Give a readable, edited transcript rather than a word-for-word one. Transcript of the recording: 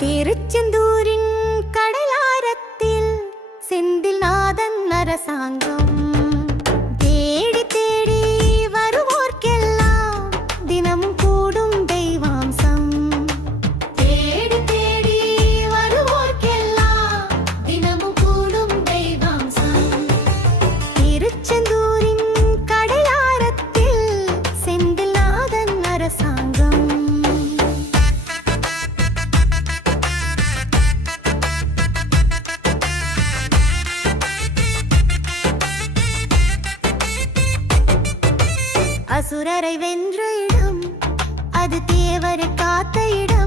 திருச்செந்தூரின் கடலாரத்தில் செந்தில் நாதன் அரசாங்கம் தேடி தேடி வருவோர்க்கெல்லாம் தினமும் கூடும் தெய்வாம்சம். தேடி தேடி வருவோர்க்கெல்லாம் தினமும் கூடும் தெய்வாம்சம். திருச்செந்தூரின் கடலாரத்தில் செந்தில் நாதன் அரசாங்கம். அசுரரை வென்ற இடம், அது தேவரை காத்த இடம்.